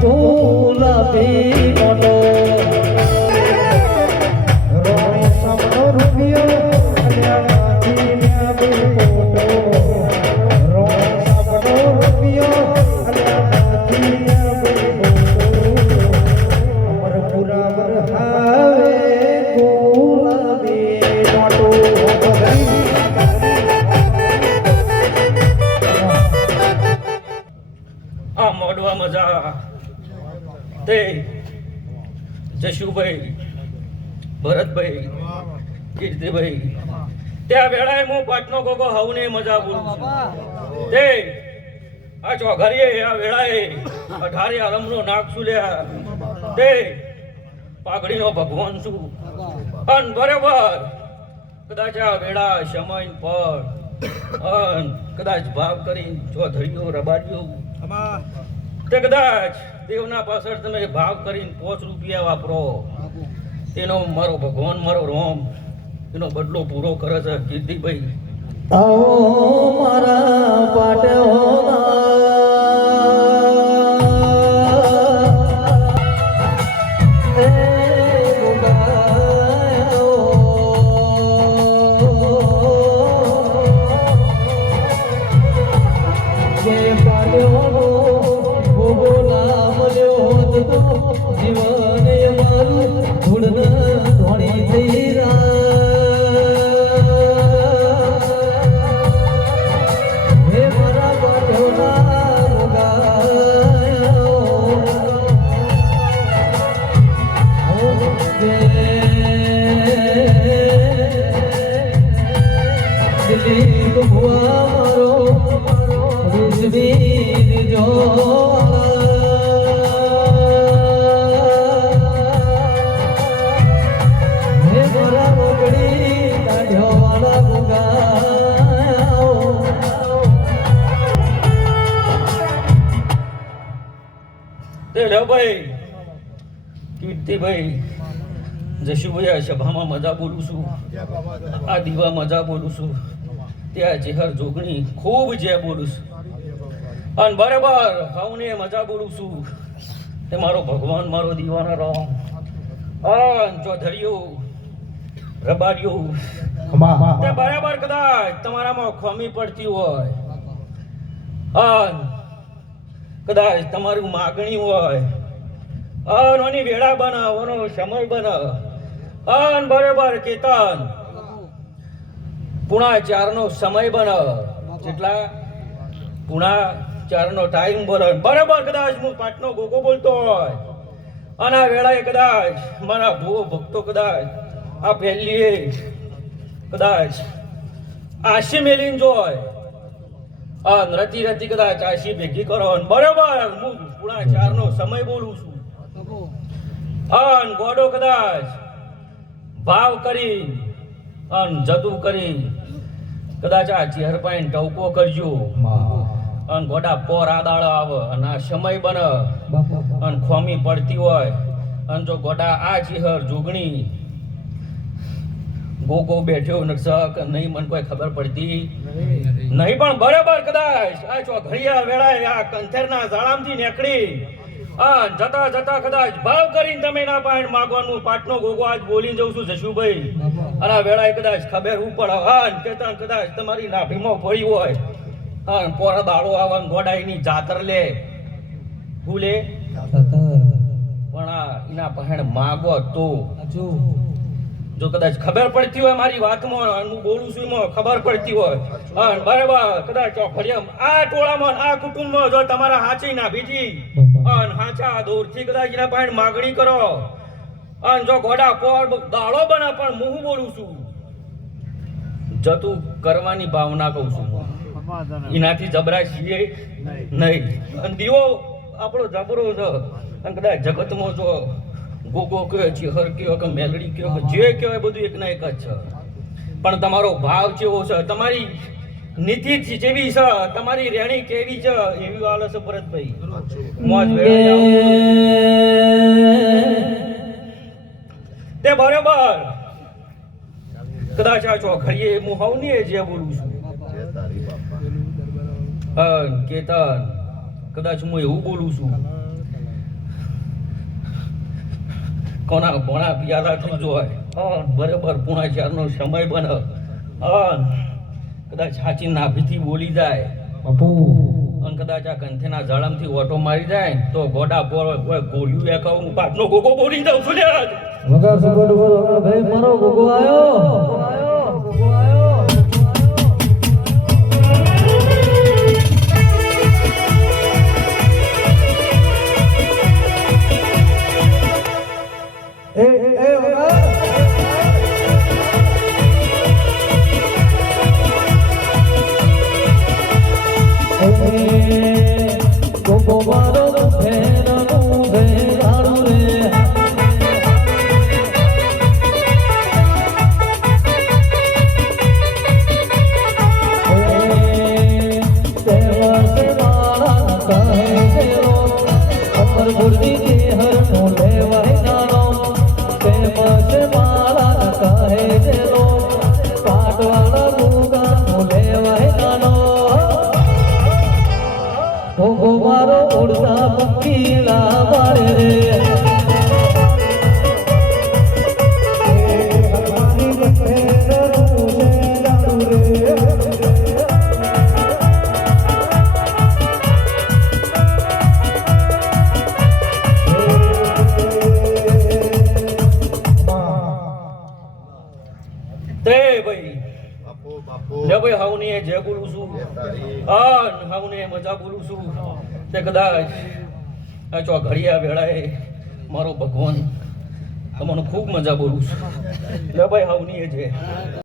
ગુલાબી મોટો રોય સમનો રૂપિયો અલ્યામાંથી ન્યાબે મોટો રોય સમનો રૂપિયો અલ્યામાંથી ન્યાબે મોટો અમરપુરા વરહાવે ગુલાબી મોટો આ મોડવા મજા તે જશુભાઈ ભરતભાઈ કીર્તિભાઈ ત્યાં વેળાએ હું પાટનો ગોગો હવને મજા બોલું છું તે આ ચોઘરીએ આ વેળાએ 18 આલમનો નાક સુલ્યા તે પાઘડીનો ભગવાન છું અન બરાબર કદાચ આ વેળા સમય પર અન કદાચ ભાવ કરી ચોધરીઓ રબાડીઓ તે કદાચ દેવના પાછળ તમે ભાવ કરીને 5 રૂપિયા વાપરો તેનો મારો ભગવાન મારો રોમ એનો બદલો પૂરો કરે છે કીર્તિભાઈ આવો મારા પાટે ભાઈ કીર્તિભાઈ જશુભાઈ આ સભામાં મજા બોલું છું આ દીવા મજા બોલું છું ત્યાં જેહર જોગણી ખૂબ જે બોલું છું અને બરાબર હવને મજા બોલું છું તે મારો ભગવાન મારો દીવાનો રામ અન ચોધરીઓ રબારીઓ તે બરાબર કદાચ તમારામાં ખોમી પડતી હોય અન કદાચ તમારું માગણી હોય અનોની વેળા બનાવવાનો સમય બનાવ અન બરાબર કેતન પુણા 4 નો સમય બનાવ જેટલા પુણા 4 નો ટાઈમ બોલો બરાબર કદાચ હું પાટનો ગોગો બોલતો હોય અને આ વેળાએ કદાચ મારા ભૂવો ભક્તો કદાચ આ પહેલીએ કદાચ આશી મેલીન જોય રતી રતી કદાચ આશી ભેગી કરો બરાબર હું પુણા 4 નો સમય બોલું છું અન ગોડો કદાચ ભાવ કરી અન જતું કરી કદાચ આ ચેહર પાઈન ટવકો કરજો અન ગોડા પોર આદાળ આવે અને આ સમય બને અન ખોમી પડતી હોય અન જો ગોડા આ ચેહર જોગણી ગોગો બેઠ્યો નરસક નહીં મને કોઈ ખબર પડતી નહીં પણ બરાબર કદાચ આ ચોઘડિયા વેળાએ આ કંથેરના ઝાડામથી નીકળી જતા જતા કદાચ ભાવ કરીને તમે ના પાણી માગવાનું પાટનો ગોગો આજ બોલીને જઉં છું જશુભાઈ અને આ વેળાએ કદાચ ખબર ઉપર કેતન કદાચ તમારી નાભીમાં પડી હોય પોરા દાડો આવે ગોડાઈની જાતર લે હું લે પણ આ એના પહેણ માગો તો જો કદાચ ખબર પડતી હોય મારી વાતમાં હું બોલું છું એમાં ખબર પડતી હોય બરાબર કદાચ ચોખડિયા આ ટોળામાં આ કુટુંબમાં જો તમારા હાચી ના બીજી હાચા દૂરથી કદાચ એના પાસે માગણી કરો અને જો ગોડા પોર દાડો બને પણ હું બોલું છું જતું કરવાની ભાવના કહું છું એનાથી જબરા છીએ નહીં અને દીવો આપણો જબરો છે અને કદાચ જગતમાં જો ગોગો કયો ચેહર કયો કે મેલડી કયો કે જે કહેવાય બધું એક ના એક જ છે પણ તમારો ભાવ કેવો છે તમારી નીતિ જેવી છે તમારી રેણી કેવી છે એવી વાલો છે ભરતભાઈ મોજ વેળા તે બરોબર કદાચ આ ચોખડીએ હું હવની જે બોલું છું કેતન કદાચ હું એવું બોલું છું કોના ભોણા પિયાલા થઈ જોય બરાબર પૂણા ચારનો સમય બને કદાચ સાચી નાભીથી બોલી જાય બાપુ અને કદાચ આ કંથેના જાળમથી ઓટો મારી જાય તો ગોડા પોર ગોળ્યું એ કહું પાટનો ગોગો બોલી દઉં છું લ્યા વગર સુગડ વગર ભાઈ મારો ગોગો મારો ઉડતા પંખીલા મારે રે ભાઈ હાઉની એ જે બોલું છું હાઉને મજા બોલું છું તે કદાચ આ ચો ઘડિયા વેળાએ મારો ભગવાન તમને ખૂબ મજા બોલું છું લે ભાઈ હાઉની એ છે